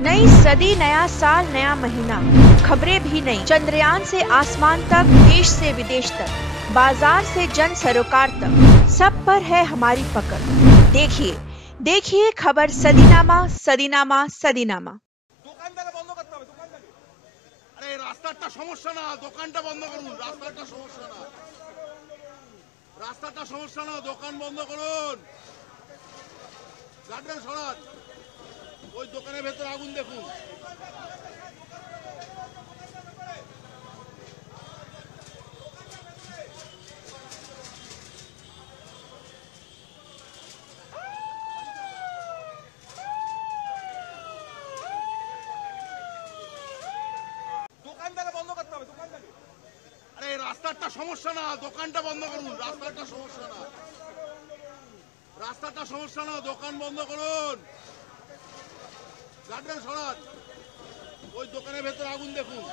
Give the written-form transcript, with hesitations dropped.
नई सदी, नया साल, नया महीना, खबरें भी नई। चंद्रयान से आसमान तक, देश से विदेश तक, बाजार से जन सरोकार तक, सब पर है हमारी पकड़। देखिए, देखिए खबर सदीनामा, सदीनामा, सदीनामा। দোকানদারে বন্ধ করতে হবে দোকানদারে। আরে রাস্তাটা সমস্যা না, দোকানটা বন্ধ করুন। রাস্তাটা সমস্যা না, রাস্তাটা সমস্যা না, দোকান বন্ধ করুন। গার্ডরেল সরান, ওই দোকানের ভেতরে আগুন দেখুন। দোকানদারে বন্ধ করতে হবে দোকানদারে। আরে রাস্তাটা সমস্যা না, দোকানটা বন্ধ করুন। রাস্তাটা সমস্যা না, রাস্তাটা সমস্যা না, দোকান বন্ধ করুন। গার্ডরেল সরান, ওই দোকানের ভেতরে আগুন দেখুন।